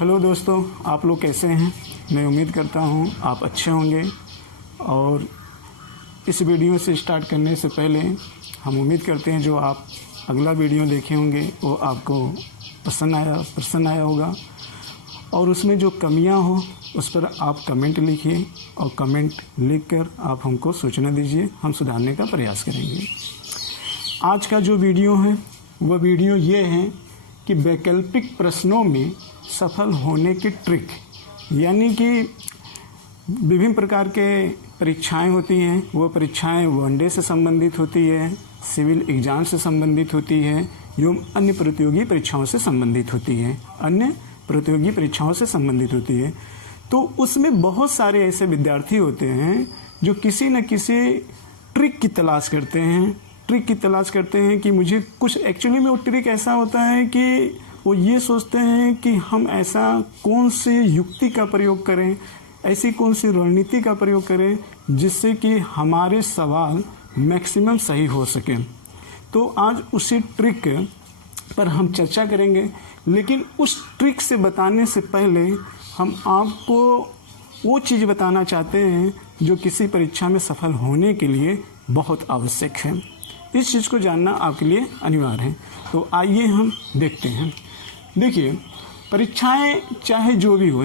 Hello दोस्तों, आप लोग कैसे हैं। मैं उम्मीद करता हूं आप अच्छे होंगे। और इस वीडियो से स्टार्ट करने से पहले हम उम्मीद करते हैं जो आप अगला वीडियो देखे होंगे वो आपको पसंद आया होगा, और उसमें जो कमियां हो उस पर आप कमेंट लिखिए, और कमेंट लिखकर आप हमको सूचना दीजिए, हम सुधारने का प्रयास करेंगे। आज का जो वीडियो है वह वीडियो ये है कि वैकल्पिक प्रश्नों में सफल होने की ट्रिक, यानी कि विभिन्न प्रकार के परीक्षाएं होती हैं। वो परीक्षाएं वनडे से संबंधित होती है, सिविल एग्ज़ाम से संबंधित होती है, एवं अन्य प्रतियोगी परीक्षाओं से संबंधित होती है। तो उसमें बहुत सारे ऐसे विद्यार्थी होते हैं जो किसी न किसी ट्रिक की तलाश करते हैं कि मुझे कुछ, एक्चुअली में वो ट्रिक ऐसा होता है कि वो ये सोचते हैं कि हम ऐसा कौन सी युक्ति का प्रयोग करें, ऐसी कौन सी रणनीति का प्रयोग करें जिससे कि हमारे सवाल मैक्सिमम सही हो सके। तो आज उसी ट्रिक पर हम चर्चा करेंगे, लेकिन उस ट्रिक से बताने से पहले हम आपको वो चीज़ बताना चाहते हैं जो किसी परीक्षा में सफल होने के लिए बहुत आवश्यक है। इस चीज़ को जानना आपके लिए अनिवार्य है। तो आइए हम देखते हैं। देखिए, परीक्षाएं चाहे जो भी हो,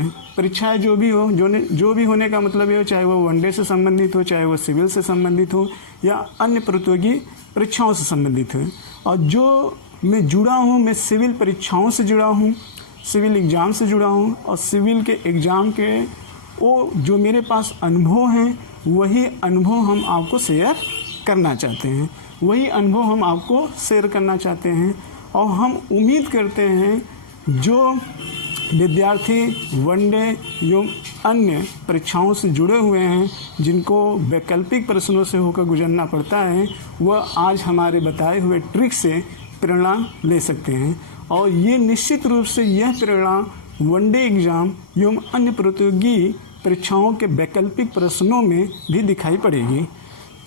जो भी होने का मतलब ये हो, चाहे वो वनडे से संबंधित हो, चाहे वो सिविल से संबंधित हो, या अन्य प्रतियोगी परीक्षाओं से संबंधित हो। और जो मैं जुड़ा हूँ, मैं सिविल परीक्षाओं से जुड़ा हूँ, सिविल एग्ज़ाम से जुड़ा हूँ, और सिविल के एग्ज़ाम के वो जो मेरे पास अनुभव हैं वही अनुभव हम आपको शेयर करना चाहते हैं। और हम उम्मीद करते हैं जो विद्यार्थी वनडे एवं अन्य परीक्षाओं से जुड़े हुए हैं, जिनको वैकल्पिक प्रश्नों से होकर गुजरना पड़ता है, वह आज हमारे बताए हुए ट्रिक से प्रेरणा ले सकते हैं। और ये निश्चित रूप से यह प्रेरणा वनडे एग्ज़ाम एवं अन्य प्रतियोगी परीक्षाओं के वैकल्पिक प्रश्नों में भी दिखाई पड़ेगी।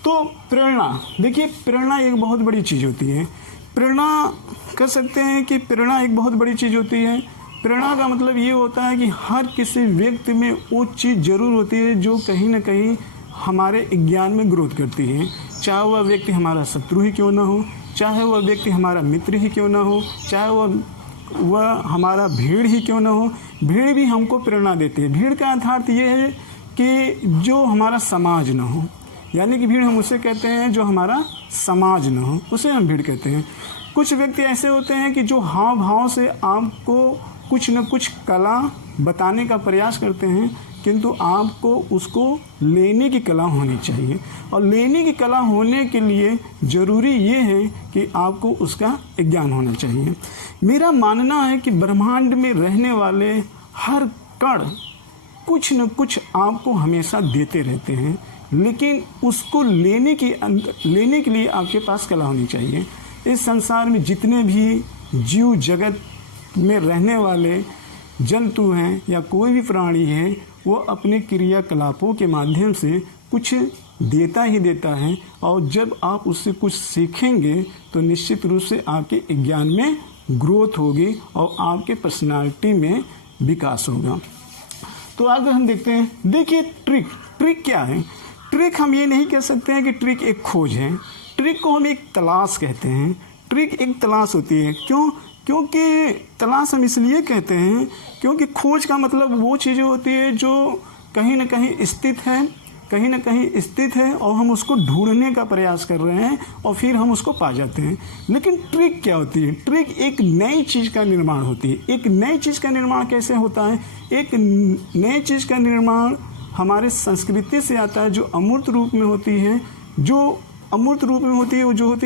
तो प्रेरणा, देखिए, प्रेरणा एक बहुत बड़ी चीज़ होती है। प्रेरणा कह सकते हैं कि प्रेरणा एक बहुत बड़ी चीज़ होती है। प्रेरणा का मतलब ये होता है कि हर किसी व्यक्ति में वो चीज़ ज़रूर होती है जो कहीं ना कहीं हमारे ज्ञान में ग्रोथ करती है। चाहे वह व्यक्ति हमारा शत्रु ही क्यों ना हो, चाहे वह व्यक्ति हमारा मित्र ही क्यों ना हो, चाहे वह हमारा भीड़ ही क्यों ना हो, भीड़ भी हमको प्रेरणा देती है। भीड़ का अर्थात ये है कि जो हमारा समाज ना हो, यानी कि भीड़ हम उसे कहते हैं जो हमारा समाज न हो, उसे हम भीड़ कहते हैं। कुछ व्यक्ति ऐसे होते हैं कि जो हाव भाव से आपको कुछ न कुछ कला बताने का प्रयास करते हैं, किंतु आपको उसको लेने की कला होनी चाहिए। और लेने की कला होने के लिए ज़रूरी ये है कि आपको उसका ज्ञान होना चाहिए। मेरा मानना है कि ब्रह्मांड में रहने वाले हर कण कुछ न कुछ आपको हमेशा देते रहते हैं, लेकिन उसको लेने के लिए आपके पास कला होनी चाहिए। इस संसार में जितने भी जीव जगत में रहने वाले जंतु हैं या कोई भी प्राणी है, वो अपने क्रियाकलापों के माध्यम से कुछ देता ही देता है। और जब आप उससे कुछ सीखेंगे तो निश्चित रूप से आपके ज्ञान में ग्रोथ होगी और आपके पर्सनालिटी में विकास होगा। तो आगे हम देखते हैं। देखिए, ट्रिक क्या है। ट्रिक हम ये नहीं कह सकते हैं कि ट्रिक एक खोज है। ट्रिक को हम एक तलाश कहते हैं। ट्रिक एक तलाश होती है। क्योंकि तलाश हम इसलिए कहते हैं क्योंकि खोज का मतलब वो चीज़ें होती है जो कहीं ना कहीं स्थित है और हम उसको ढूंढने का प्रयास कर रहे हैं और फिर हम उसको पा जाते हैं। लेकिन ट्रिक क्या होती है। ट्रिक एक नई चीज़ का निर्माण होती है। एक नई चीज़ का निर्माण कैसे होता है। एक नई चीज़ का निर्माण हमारे संस्कृति से आता है, जो अमूर्त रूप में होती है।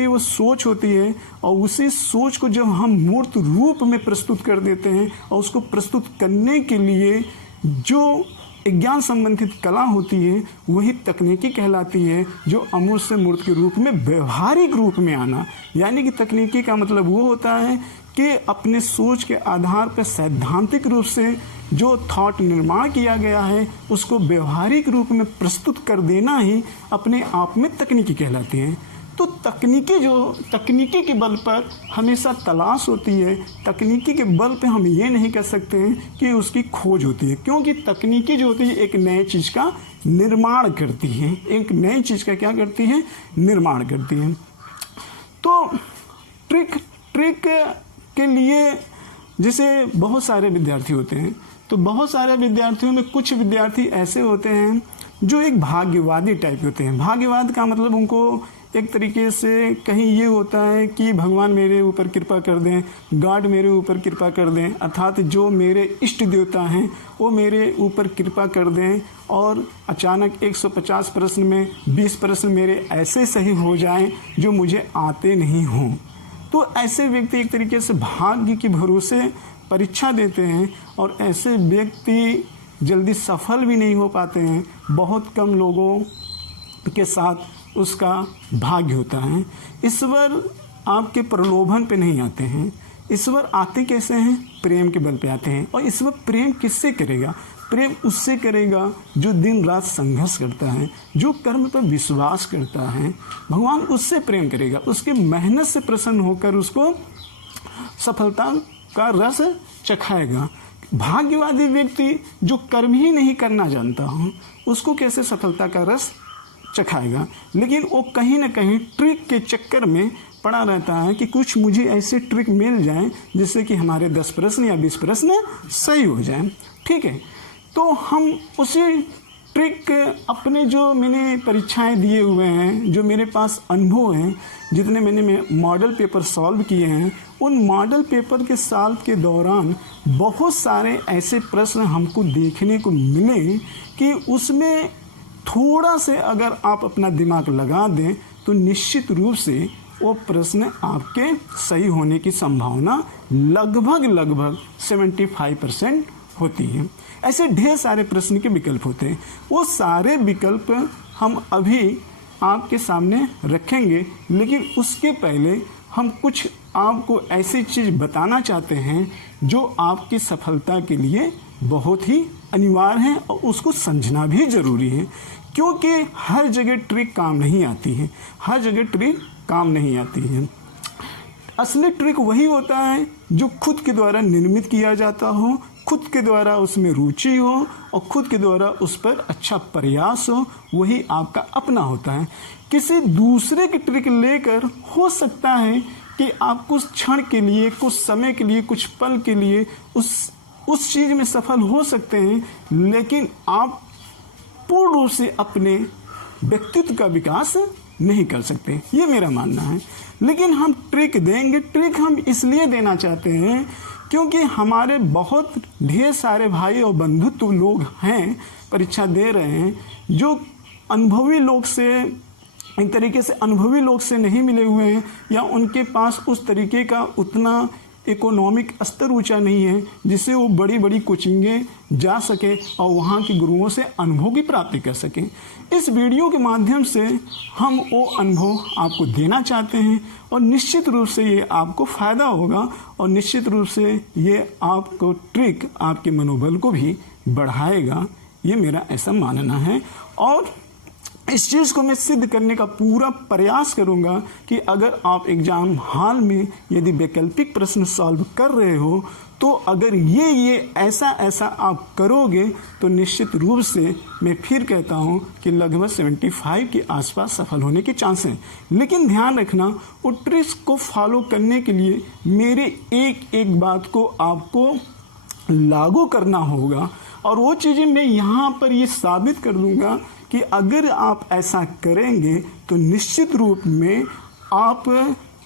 वो सोच होती है, और उसी सोच को जब हम मूर्त रूप में प्रस्तुत कर देते हैं, और उसको प्रस्तुत करने के लिए जो ज्ञान संबंधित कला होती है वही तकनीकी कहलाती है, जो अमूर्त से मूर्त के रूप में व्यवहारिक रूप में आना। यानी कि तकनीकी का मतलब वो होता है कि अपने सोच के आधार पर सैद्धांतिक रूप से जो थॉट निर्माण किया गया है उसको व्यवहारिक रूप में प्रस्तुत कर देना ही अपने आप में तकनीकी कहलाती है। तो तकनीकी के बल पर हमेशा तलाश होती है। तकनीकी के बल पे हम ये नहीं कह सकते हैं कि उसकी खोज होती है, क्योंकि तकनीकी जो होती है एक नए चीज़ का निर्माण करती है। एक नई चीज़ का क्या करती है? निर्माण करती है। तो ट्रिक के लिए जैसे बहुत सारे विद्यार्थी होते हैं, तो बहुत सारे विद्यार्थियों में कुछ विद्यार्थी ऐसे होते हैं जो एक भाग्यवादी टाइप होते हैं। भाग्यवाद का मतलब उनको एक तरीके से कहीं ये होता है कि भगवान मेरे ऊपर कृपा कर दें, गॉड मेरे ऊपर कृपा कर दें, अर्थात जो मेरे इष्ट देवता हैं वो मेरे ऊपर कृपा कर दें और अचानक 150 प्रश्न में 20 प्रश्न मेरे ऐसे सही हो जाएं जो मुझे आते नहीं हों। तो ऐसे व्यक्ति एक तरीके से भाग्य के भरोसे परीक्षा देते हैं और ऐसे व्यक्ति जल्दी सफल भी नहीं हो पाते हैं। बहुत कम लोगों के साथ उसका भाग्य होता है। ईश्वर आपके प्रलोभन पे नहीं आते हैं। ईश्वर आते कैसे हैं? प्रेम के बल पे आते हैं। और ईश्वर प्रेम किससे करेगा? प्रेम उससे करेगा जो दिन रात संघर्ष करता है, जो कर्म पर विश्वास करता है। भगवान उससे प्रेम करेगा, उसके मेहनत से प्रसन्न होकर उसको सफलता का रस चखाएगा। भाग्यवादी व्यक्ति जो कर्म ही नहीं करना जानता हो, उसको कैसे सफलता का रस चखाएगा? लेकिन वो कहीं ना कहीं ट्रिक के चक्कर में पड़ा रहता है कि कुछ मुझे ऐसे ट्रिक मिल जाएं जिससे कि हमारे 10 प्रश्न या 20 प्रश्न सही हो जाएं। ठीक है, तो हम उसी ट्रिक अपने जो मैंने परीक्षाएं दिए हुए हैं, जो मेरे पास अनुभव हैं, जितने मैंने मॉडल पेपर सॉल्व किए हैं, उन मॉडल पेपर के सॉल्व के दौरान बहुत सारे ऐसे प्रश्न हमको देखने को मिले कि उसमें थोड़ा से अगर आप अपना दिमाग लगा दें तो निश्चित रूप से वो प्रश्न आपके सही होने की संभावना लगभग 75% होती है। ऐसे ढेर सारे प्रश्न के विकल्प होते हैं। वो सारे विकल्प हम अभी आपके सामने रखेंगे, लेकिन उसके पहले हम कुछ आपको ऐसी चीज़ बताना चाहते हैं जो आपकी सफलता के लिए बहुत ही अनिवार्य है और उसको समझना भी ज़रूरी है, क्योंकि हर जगह ट्रिक काम नहीं आती है। हर जगह ट्रिक काम नहीं आती है। असली ट्रिक वही होता है जो खुद के द्वारा निर्मित किया जाता हो, खुद के द्वारा उसमें रुचि हो और खुद के द्वारा उस पर अच्छा प्रयास हो, वही आपका अपना होता है। किसी दूसरे की ट्रिक लेकर हो सकता है कि आप कुछ क्षण के लिए, कुछ समय के लिए, कुछ पल के लिए उस चीज़ में सफल हो सकते हैं, लेकिन आप पूर्ण रूप से अपने व्यक्तित्व का विकास नहीं कर सकते। ये मेरा मानना है। लेकिन हम ट्रिक देंगे। ट्रिक हम इसलिए देना चाहते हैं क्योंकि हमारे बहुत ढेर सारे भाई और बंधुत्व लोग हैं, परीक्षा दे रहे हैं, जो अनुभवी लोग से, एक तरीके से अनुभवी लोग से नहीं मिले हुए हैं, या उनके पास उस तरीके का उतना इकोनॉमिक स्तर ऊंचा नहीं है जिससे वो बड़ी बड़ी कोचिंगें जा सके और वहाँ के गुरुओं से अनुभव की प्राप्ति कर सकें। इस वीडियो के माध्यम से हम वो अनुभव आपको देना चाहते हैं और निश्चित रूप से ये आपको फ़ायदा होगा और निश्चित रूप से ये आपको ट्रिक आपके मनोबल को भी बढ़ाएगा। ये मेरा ऐसा मानना है और इस चीज़ को मैं सिद्ध करने का पूरा प्रयास करूंगा कि अगर आप एग्ज़ाम हॉल में यदि वैकल्पिक प्रश्न सॉल्व कर रहे हो तो अगर ये ऐसा आप करोगे तो निश्चित रूप से मैं फिर कहता हूं कि लगभग 75 के आसपास सफल होने के चांस हैं। लेकिन ध्यान रखना, वो ट्रिक्स को फॉलो करने के लिए मेरे एक बात को आपको लागू करना होगा और वो चीज़ें मैं यहाँ पर ये साबित कर दूँगा कि अगर आप ऐसा करेंगे तो निश्चित रूप में आप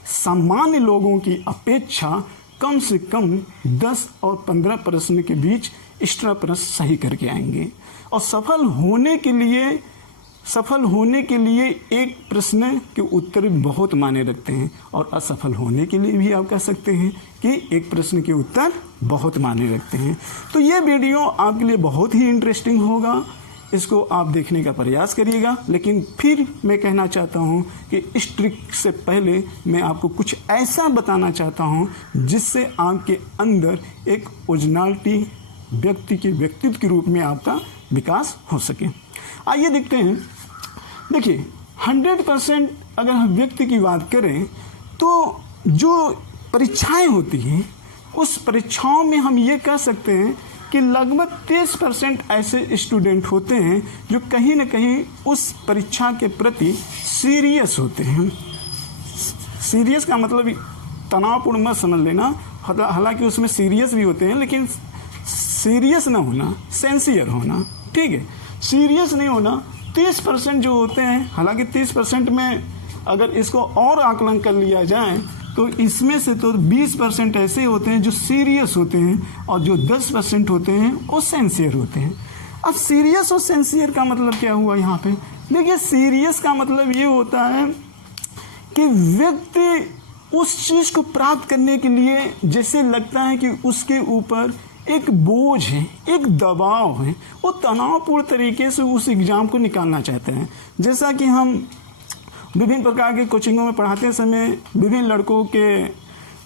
सामान्य लोगों की अपेक्षा कम से कम 10 और 15 प्रश्न के बीच एक्स्ट्रा प्रश्न सही करके आएंगे। और सफल होने के लिए एक प्रश्न के उत्तर बहुत मायने रखते हैं और असफल होने के लिए भी आप कह सकते हैं कि एक प्रश्न के उत्तर बहुत मायने रखते हैं। तो ये वीडियो आपके लिए बहुत ही इंटरेस्टिंग होगा, इसको आप देखने का प्रयास करिएगा। लेकिन फिर मैं कहना चाहता हूँ कि इस ट्रिक से पहले मैं आपको कुछ ऐसा बताना चाहता हूँ जिससे आपके अंदर एक ओरिजिनलिटी, व्यक्ति के व्यक्तित्व के रूप में आपका विकास हो सके। आइए देखते हैं। देखिए, 100% अगर हम व्यक्ति की बात करें तो जो परीक्षाएं होती हैं उस परीक्षाओं में हम ये कह सकते हैं कि लगभग 30% ऐसे स्टूडेंट होते हैं जो कहीं ना कहीं उस परीक्षा के प्रति सीरियस होते हैं। सीरियस का मतलब तनावपूर्ण मत समझ लेना, हालांकि उसमें सीरियस भी होते हैं, लेकिन सीरियस ना होना, सेंसियर होना, ठीक है, सीरियस नहीं होना। 30% जो होते हैं, हालांकि 30% में अगर इसको और आकलन कर लिया जाए तो इसमें से तो 20% ऐसे होते हैं जो सीरियस होते हैं और जो 10% होते हैं वो सेंसियर होते हैं। अब सीरियस और सेंसियर का मतलब क्या हुआ यहाँ पे? देखिए, सीरियस का मतलब ये होता है कि व्यक्ति उस चीज़ को प्राप्त करने के लिए जैसे लगता है कि उसके ऊपर एक बोझ है, एक दबाव है, वो तनावपूर्ण तरीके से उस एग्ज़ाम को निकालना चाहते हैं। जैसा कि हम विभिन्न प्रकार के कोचिंगों में पढ़ाते समय विभिन्न लड़कों के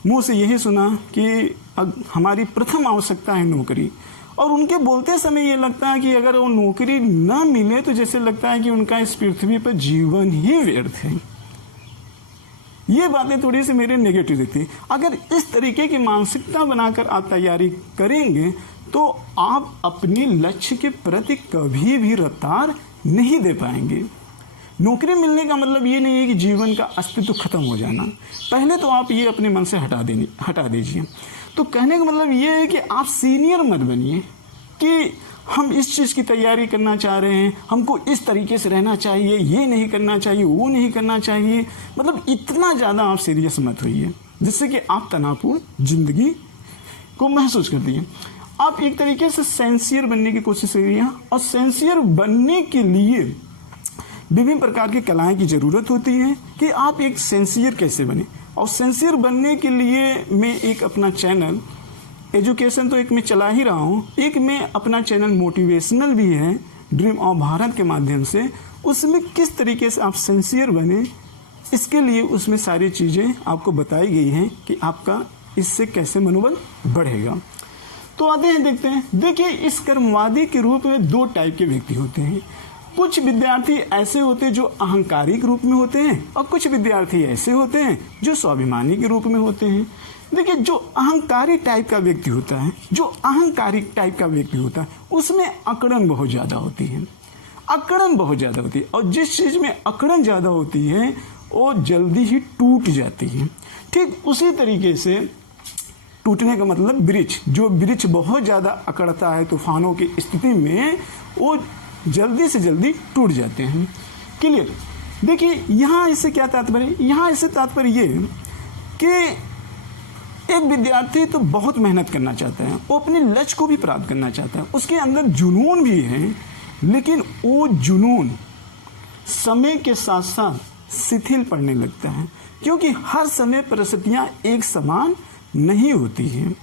मुंह से यही सुना कि हमारी प्रथम आवश्यकता है नौकरी, और उनके बोलते समय ये लगता है कि अगर वो नौकरी न मिले तो जैसे लगता है कि उनका इस पृथ्वी पर जीवन ही व्यर्थ है। ये बातें थोड़ी सी मेरे नेगेटिव रहती। अगर इस तरीके की मानसिकता बनाकर आप तैयारी करेंगे तो आप अपने लक्ष्य के प्रति कभी भी रफ्तार नहीं दे पाएंगे। नौकरी मिलने का मतलब ये नहीं है कि जीवन का अस्तित्व खत्म हो जाना, पहले तो आप ये अपने मन से हटा दीजिए। तो कहने का मतलब ये है कि आप सीनियर मत बनिए कि हम इस चीज़ की तैयारी करना चाह रहे हैं, हमको इस तरीके से रहना चाहिए, ये नहीं करना चाहिए, वो नहीं करना चाहिए, मतलब इतना ज़्यादा आप सीरियस मत होइए जिससे कि आप तनावपूर्ण जिंदगी को महसूस कर दिए। आप एक तरीके से सेंसियर बनने की कोशिश करिए, और सेंसियर बनने के लिए विभिन्न प्रकार की कलाएं की ज़रूरत होती है कि आप एक सेंसियर कैसे बने। और सेंसियर बनने के लिए मैं एक अपना चैनल एजुकेशन तो एक मैं चला ही रहा हूँ, एक मैं अपना चैनल मोटिवेशनल भी है ड्रीम ऑफ भारत के माध्यम से, उसमें किस तरीके से आप सेंसियर बने इसके लिए उसमें सारी चीज़ें आपको बताई गई हैं कि आपका इससे कैसे मनोबल बढ़ेगा। तो आते हैं, देखते हैं। देखिए, इस कर्मवादी के रूप में 2 टाइप के व्यक्ति होते हैं। कुछ विद्यार्थी ऐसे होते हैं जो अहंकारिक रूप में होते हैं, और कुछ विद्यार्थी ऐसे होते हैं जो स्वाभिमानी के रूप में होते हैं। देखिए, जो अहंकारी टाइप का व्यक्ति होता है, जो अहंकारिक टाइप का व्यक्ति होता है, उसमें अकड़न बहुत ज़्यादा होती है, अकड़न बहुत ज़्यादा होती है, और जिस चीज़ में अकड़न ज़्यादा होती है वो जल्दी ही टूट जाती है। ठीक उसी तरीके से टूटने का मतलब वृक्ष, जो वृक्ष बहुत ज़्यादा अकड़ता है तूफानों की स्थिति में, वो जल्दी से जल्दी टूट जाते हैं। क्लियर? देखिए, यहाँ इससे क्या तात्पर्य? यहाँ इससे तात्पर्य ये कि एक विद्यार्थी तो बहुत मेहनत करना चाहता है, वो अपने लक्ष्य को भी प्राप्त करना चाहता है, उसके अंदर जुनून भी है, लेकिन वो जुनून समय के साथ साथ शिथिल पड़ने लगता है, क्योंकि हर समय परिस्थितियाँ एक समान नहीं होती हैं।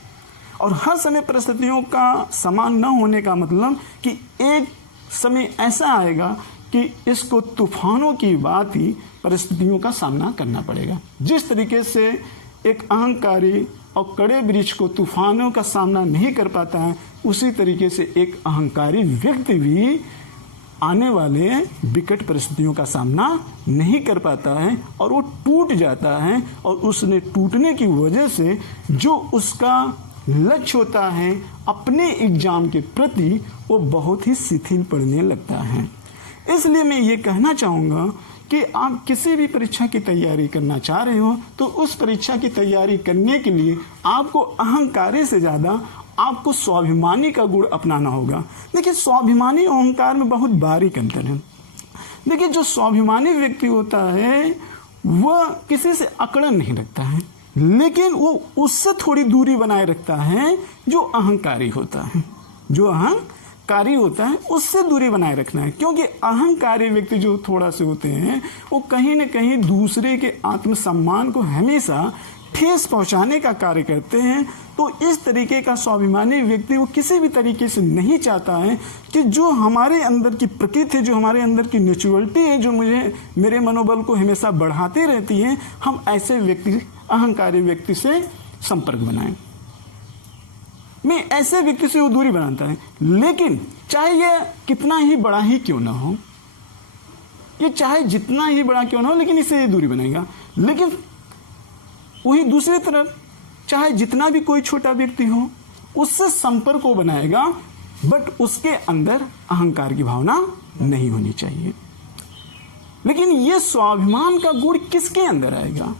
और हर समय परिस्थितियों का समान न होने का मतलब कि एक समय ऐसा आएगा कि इसको तूफानों की बात ही परिस्थितियों का सामना करना पड़ेगा। जिस तरीके से एक अहंकारी और कड़े वृक्ष को तूफानों का सामना नहीं कर पाता है, उसी तरीके से एक अहंकारी व्यक्ति भी आने वाले विकट परिस्थितियों का सामना नहीं कर पाता है और वो टूट जाता है, और उसने टूटने की वजह से जो उसका लक्ष्य होता है अपने एग्जाम के प्रति, वो बहुत ही शिथिल पड़ने लगता है। इसलिए मैं ये कहना चाहूँगा कि आप किसी भी परीक्षा की तैयारी करना चाह रहे हो तो उस परीक्षा की तैयारी करने के लिए आपको अहंकारी से ज़्यादा आपको स्वाभिमानी का गुण अपनाना होगा। देखिए, स्वाभिमानी और अहंकार में बहुत बारीक अंतर है। देखिए, जो स्वाभिमानी व्यक्ति होता है वह किसी से अकड़न नहीं रखता है, लेकिन वो उससे थोड़ी दूरी बनाए रखता है जो अहंकारी होता है। जो अहंकारी होता है उससे दूरी बनाए रखना है, क्योंकि अहंकारी व्यक्ति जो थोड़ा से होते हैं वो कहीं न कहीं दूसरे के आत्मसम्मान को हमेशा ठेस पहुंचाने का कार्य करते हैं। तो इस तरीके का स्वाभिमानी व्यक्ति वो किसी भी तरीके से नहीं चाहता है कि जो हमारे अंदर की प्रकृति है, जो हमारे अंदर की नेचुरलिटी है, जो मेरे मनोबल को हमेशा बढ़ाती रहती है, हम ऐसे व्यक्ति, अहंकारी व्यक्ति से संपर्क बनाएं। मैं ऐसे व्यक्ति से वो दूरी बनाता है, लेकिन चाहे यह कितना ही बड़ा ही क्यों ना हो, ये चाहे जितना ही बड़ा क्यों ना हो, लेकिन इससे ये दूरी बनाएगा। लेकिन वही दूसरी तरफ चाहे जितना भी कोई छोटा व्यक्ति हो, उससे संपर्क को बनाएगा, बट उसके अंदर अहंकार की भावना नहीं होनी चाहिए। लेकिन ये स्वाभिमान का गुण किसके अंदर आएगा?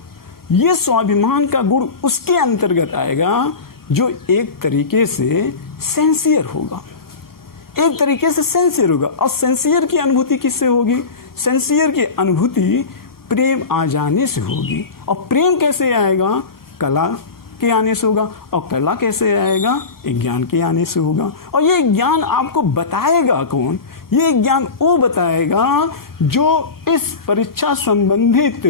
ये स्वाभिमान का गुण उसके अंतर्गत आएगा जो एक तरीके से सेंसियर होगा, एक तरीके से सेंसियर होगा। और सेंसियर की अनुभूति किससे होगी? सेंसियर की अनुभूति प्रेम आ जाने से होगी। और प्रेम कैसे आएगा? कला के आने से होगा। और कला कैसे आएगा? ज्ञान के आने से होगा। और ये ज्ञान आपको बताएगा कौन? ये ज्ञान वो बताएगा जो इस परीक्षा संबंधित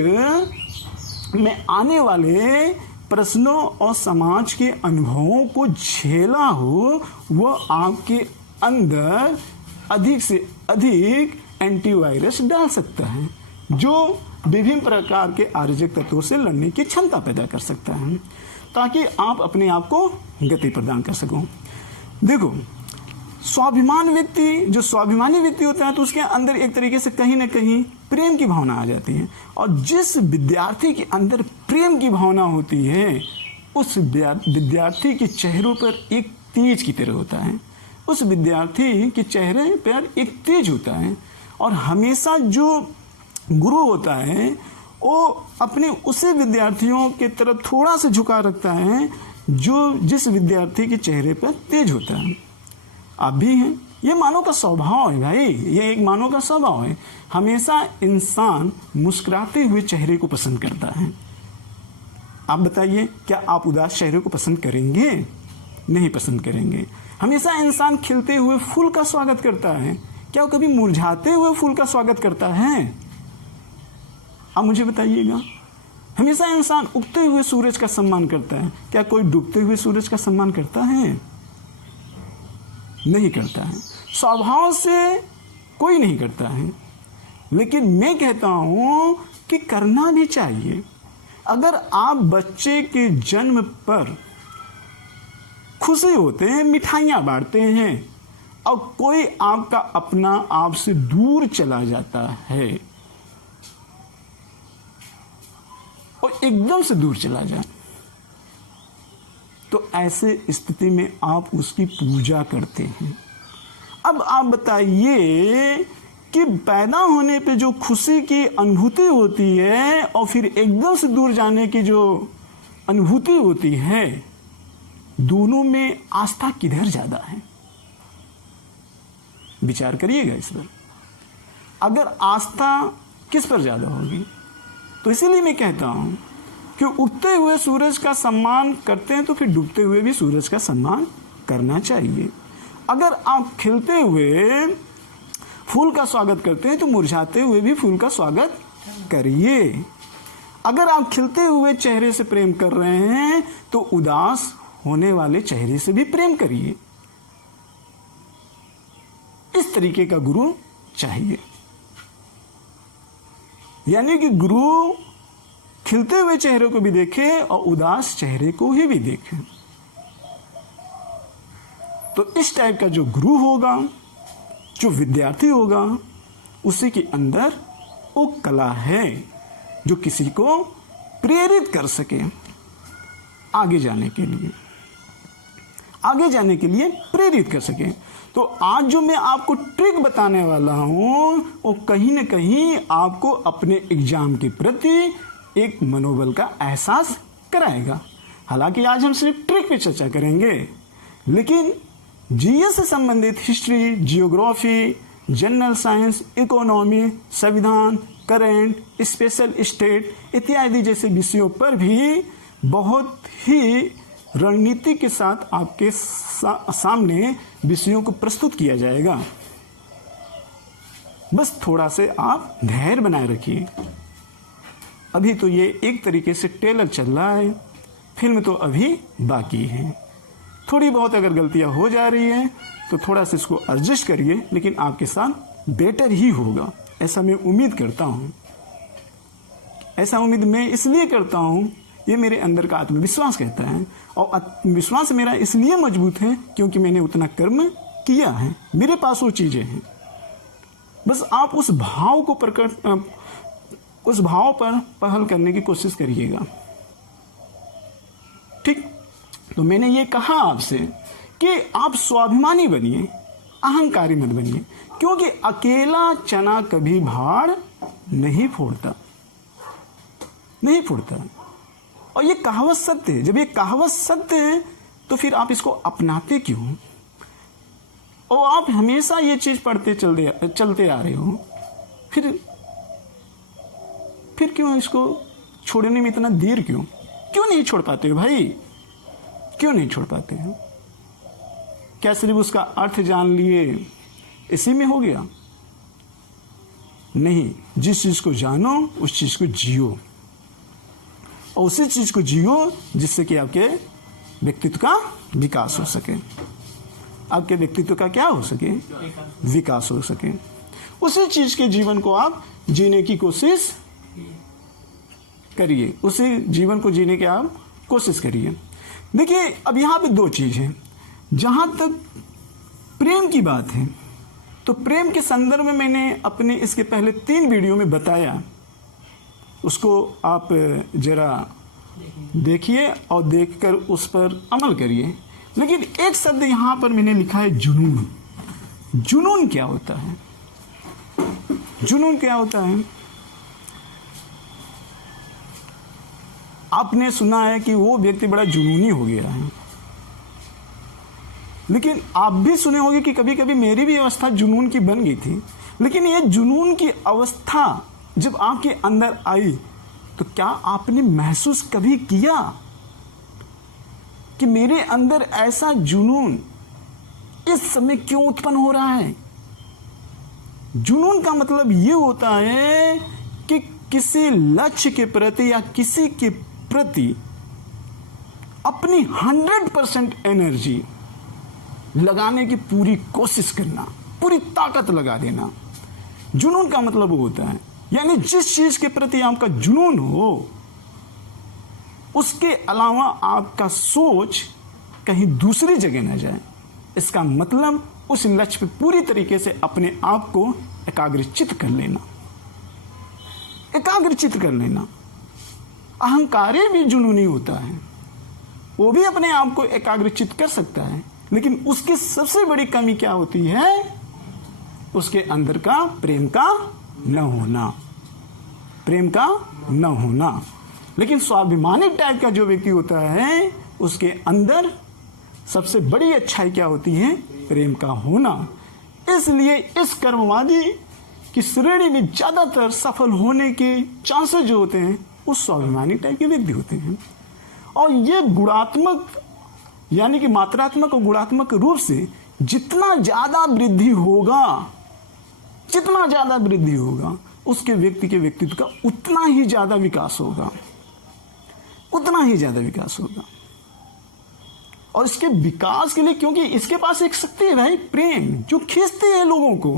में आने वाले प्रश्नों और समाज के अनुभवों को झेला हो, वो आपके अंदर अधिक से अधिक एंटीवायरस डाल सकता है, जो विभिन्न प्रकार के आर्जक तत्वों से लड़ने की क्षमता पैदा कर सकता है, ताकि आप अपने आप को गति प्रदान कर सको। देखो, स्वाभिमान व्यक्ति, जो स्वाभिमानी व्यक्ति होता है, तो उसके अंदर एक तरीके से कहीं ना कहीं प्रेम की भावना आ जाती है। और जिस विद्यार्थी के अंदर प्रेम की भावना होती है, उस विद्यार्थी के चेहरों पर एक तेज की तरह होता है। उस विद्यार्थी के चेहरे पर एक तेज होता है। और हमेशा जो गुरु होता है, वो अपने उसे विद्यार्थियों के तरफ थोड़ा सा झुका रखता है जो जिस विद्यार्थी के चेहरे पर तेज होता है। आप भी हैं, ये मानव का स्वभाव है भाई, ये एक मानव का स्वभाव है। हमेशा इंसान मुस्कुराते हुए चेहरे को पसंद करता है। आप बताइए, क्या आप उदास चेहरे को पसंद करेंगे? नहीं पसंद करेंगे। हमेशा इंसान खिलते हुए फूल का स्वागत करता है। क्या वो कभी मुरझाते हुए फूल का स्वागत करता है? आप मुझे बताइएगा। हमेशा इंसान उगते हुए सूरज का सम्मान करता है। क्या कोई डूबते हुए सूरज का सम्मान करता है? नहीं करता है। स्वभाव से कोई नहीं करता है। लेकिन मैं कहता हूं कि करना भी चाहिए। अगर आप बच्चे के जन्म पर खुशी होते हैं, मिठाइयां बांटते हैं, और कोई आपका अपना आपसे दूर चला जाता है, और एकदम से दूर चला जाए, तो ऐसे स्थिति में आप उसकी पूजा करते हैं। अब आप बताइए कि पैदा होने पे जो खुशी की अनुभूति होती है और फिर एकदम से दूर जाने की जो अनुभूति होती है, दोनों में आस्था किधर ज्यादा है? विचार करिएगा इस पर। अगर आस्था किस पर ज्यादा होगी? तो इसीलिए मैं कहता हूं कि उगते हुए सूरज का सम्मान करते हैं तो फिर डूबते हुए भी सूरज का सम्मान करना चाहिए। अगर आप खिलते हुए फूल का स्वागत करते हैं तो मुरझाते हुए भी फूल का स्वागत करिए। अगर आप खिलते हुए चेहरे से प्रेम कर रहे हैं तो उदास होने वाले चेहरे से भी प्रेम करिए। इस तरीके का गुरु चाहिए। यानी कि गुरु खिलते हुए चेहरे को भी देखे और उदास चेहरे को ही भी देखे। तो इस टाइप का जो गुरु होगा, जो विद्यार्थी होगा, उसी के अंदर वो कला है जो किसी को प्रेरित कर सके आगे जाने के लिए, आगे जाने के लिए प्रेरित कर सके। तो आज जो मैं आपको ट्रिक बताने वाला हूं, वो कहीं ना कहीं आपको अपने एग्जाम के प्रति एक मनोबल का एहसास कराएगा। हालांकि आज हम सिर्फ ट्रिक पे चर्चा करेंगे, लेकिन जीएस से संबंधित history, geography, general science, economy, संविधान, करंट, स्पेशल स्टेट इत्यादि जैसे विषयों पर भी बहुत ही रणनीति के साथ आपके सामने विषयों को प्रस्तुत किया जाएगा। बस थोड़ा से आप धैर्य बनाए रखिए। अभी तो ये एक तरीके से ट्रेलर चल रहा है, फिल्म तो अभी बाकी है। थोड़ी बहुत अगर गलतियां हो जा रही हैं तो थोड़ा सा इसको एडजस्ट करिए, लेकिन आपके साथ बेटर ही होगा, ऐसा मैं उम्मीद करता हूं। ऐसा उम्मीद मैं इसलिए करता हूं, ये मेरे अंदर का आत्मविश्वास कहता है। और आत्मविश्वास मेरा इसलिए मजबूत है क्योंकि मैंने उतना कर्म किया है, मेरे पास वो चीजें हैं। बस आप उस भाव को उस भाव पर पहल करने की कोशिश करिएगा। ठीक, तो मैंने ये कहा आपसे कि आप स्वाभिमानी बनिए, अहंकारी मत बनिए, क्योंकि अकेला चना कभी भाड़ नहीं फोड़ता, नहीं फोड़ता। और ये कहावत सत्य है। जब ये कहावत सत्य है तो फिर आप इसको अपनाते क्यों? और आप हमेशा ये चीज पढ़ते चलते आ रहे हो, फिर क्यों इसको छोड़ने में इतना देर क्यों नहीं छोड़ पाते हो भाई? क्यों नहीं छोड़ पाते हो? क्या सिर्फ उसका अर्थ जान लिए इसी में हो गया? नहीं, जिस चीज को जानो उस चीज को जियो, और उसी चीज को जियो जिससे कि आपके व्यक्तित्व का विकास हो सके। आपके व्यक्तित्व का क्या हो सके? विकास हो सके। उसी चीज के जीवन को आप जीने की कोशिश करिए, उसी जीवन को जीने की आप कोशिश करिए। देखिए, अब यहां पे दो चीज है। जहां तक प्रेम की बात है, तो प्रेम के संदर्भ में मैंने अपने इसके पहले 3 वीडियो में बताया, उसको आप जरा देखिए और देखकर उस पर अमल करिए। लेकिन एक शब्द यहां पर मैंने लिखा है, जुनून। जुनून क्या होता है? जुनून क्या होता है? आपने सुना है कि वो व्यक्ति बड़ा जुनूनी हो गया है, लेकिन आप भी सुने होंगे कि कभी कभी मेरी भी अवस्था जुनून की बन गई थी। लेकिन ये जुनून की अवस्था जब आपके अंदर आई तो क्या आपने महसूस कभी किया कि मेरे अंदर ऐसा जुनून इस समय क्यों उत्पन्न हो रहा है? जुनून का मतलब ये होता है कि किसी लक्ष्य के प्रति या किसी के प्रति अपनी 100% एनर्जी लगाने की पूरी कोशिश करना, पूरी ताकत लगा देना। जुनून का मतलब वो होता है, यानी जिस चीज के प्रति आपका जुनून हो उसके अलावा आपका सोच कहीं दूसरी जगह न जाए। इसका मतलब उस लक्ष्य पे पूरी तरीके से अपने आप को एकाग्रचित कर लेना, एकाग्रचित कर लेना। अहंकारी भी जुनूनी होता है, वो भी अपने आप को एकाग्रचित कर सकता है, लेकिन उसकी सबसे बड़ी कमी क्या होती है? उसके अंदर का प्रेम का न होना, प्रेम का न होना। लेकिन स्वाभिमानी टाइप का जो व्यक्ति होता है उसके अंदर सबसे बड़ी अच्छाई क्या होती है? प्रेम का होना। इसलिए इस कर्मवादी की श्रेणी में ज्यादातर सफल होने के चांसेस जो होते हैं उस स्वाभिमानी टाइप के व्यक्ति होते हैं। और ये गुणात्मक यानी कि मात्रात्मक और गुणात्मक रूप से जितना ज्यादा वृद्धि होगा, जितना ज्यादा वृद्धि होगा उसके व्यक्ति के व्यक्तित्व का उतना ही ज्यादा विकास होगा, उतना ही ज्यादा विकास होगा। और इसके विकास के लिए, क्योंकि इसके पास एक शक्ति है भाई, प्रेम, जो खींचती है लोगों को,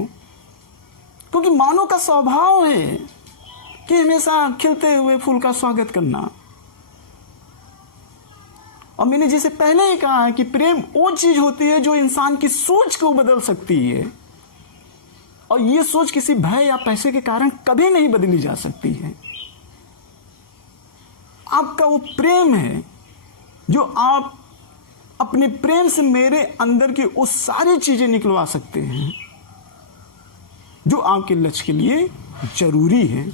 क्योंकि मानव का स्वभाव है कि हमेशा खिलते हुए फूल का स्वागत करना। और मैंने जैसे पहले ही कहा है कि प्रेम वो चीज होती है जो इंसान की सोच को बदल सकती है, और ये सोच किसी भय या पैसे के कारण कभी नहीं बदली जा सकती है। आपका वो प्रेम है जो आप अपने प्रेम से मेरे अंदर की वो सारी चीजें निकलवा सकते हैं जो आपके लक्ष्य के लिए जरूरी है।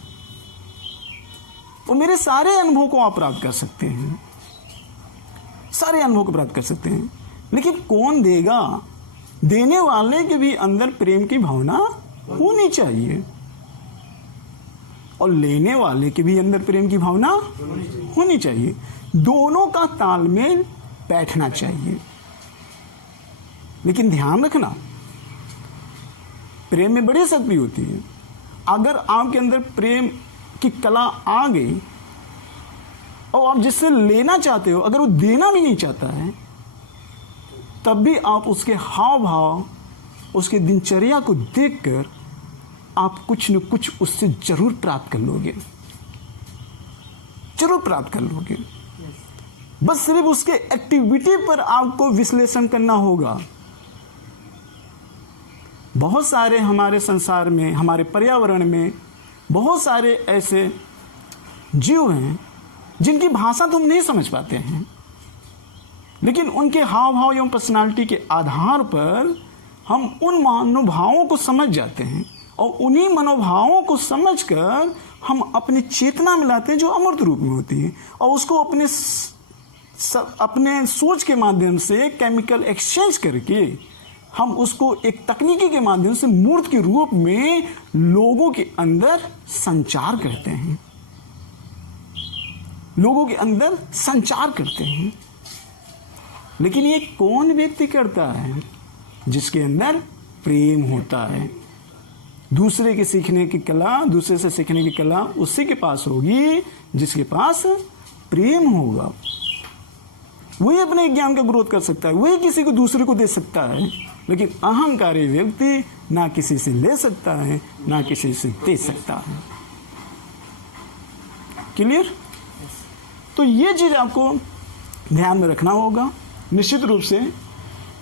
वो मेरे सारे अनुभव को आप प्राप्त कर सकते हैं, सारे अनुभव को प्राप्त कर सकते हैं। लेकिन कौन देगा? देने वाले के भी अंदर प्रेम की भावना होनी चाहिए, और लेने वाले के भी अंदर प्रेम की भावना होनी चाहिए। दोनों का तालमेल बैठना चाहिए। लेकिन ध्यान रखना, प्रेम में बड़ी शक्ति होती है। अगर आपके अंदर प्रेम की कला आ गई और आप जिससे लेना चाहते हो, अगर वो देना भी नहीं चाहता है, तब भी आप उसके हाव भाव, उसके दिनचर्या को देखकर आप कुछ न कुछ उससे जरूर प्राप्त कर लोगे, जरूर प्राप्त कर लोगे। बस सिर्फ उसके एक्टिविटी पर आपको विश्लेषण करना होगा। बहुत सारे हमारे संसार में, हमारे पर्यावरण में बहुत सारे ऐसे जीव हैं जिनकी भाषा तुम नहीं समझ पाते हैं, लेकिन उनके हाव भाव एवं पर्सनालिटी के आधार पर हम उन मनोभावों को समझ जाते हैं और उन्हीं मनोभावों को समझकर हम अपनी चेतना में लाते हैं जो अमूर्त रूप में होती है, और उसको अपने सोच के माध्यम से केमिकल एक्सचेंज करके हम उसको एक तकनीकी के माध्यम से मूर्त के रूप में लोगों के अंदर संचार करते हैं, लोगों के अंदर संचार करते हैं। लेकिन ये कौन व्यक्ति करता है? जिसके अंदर प्रेम होता है। दूसरे के सीखने की कला, दूसरे से सीखने की कला उसी के पास होगी जिसके पास प्रेम होगा। वही अपने ज्ञान का ग्रोथ कर सकता है, वही किसी को दूसरे को दे सकता है। लेकिन अहंकारी व्यक्ति ना किसी से ले सकता है, ना किसी से दे सकता है। क्लियर? तो ये चीज आपको ध्यान में रखना होगा निश्चित रूप से।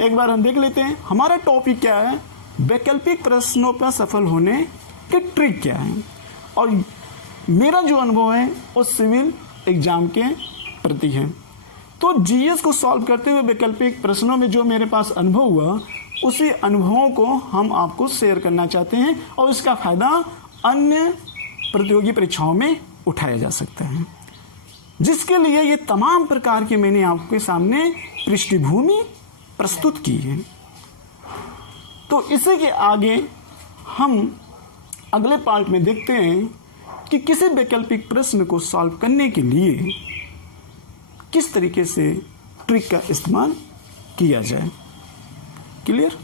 एक बार हम देख लेते हैं हमारा टॉपिक क्या है, वैकल्पिक प्रश्नों पर सफल होने के ट्रिक क्या है। और मेरा जो अनुभव है वो सिविल एग्जाम के प्रति है। तो जीएस को सॉल्व करते हुए वैकल्पिक प्रश्नों में जो मेरे पास अनुभव हुआ, उसी अनुभवों को हम आपको शेयर करना चाहते हैं और इसका फायदा अन्य प्रतियोगी परीक्षाओं में उठाया जा सकता है, जिसके लिए ये तमाम प्रकार की मैंने आपके सामने पृष्ठभूमि प्रस्तुत की है। तो इसी के आगे हम अगले पार्ट में देखते हैं कि किसी वैकल्पिक प्रश्न को सॉल्व करने के लिए किस तरीके से ट्रिक का इस्तेमाल किया जाए। क्लियर?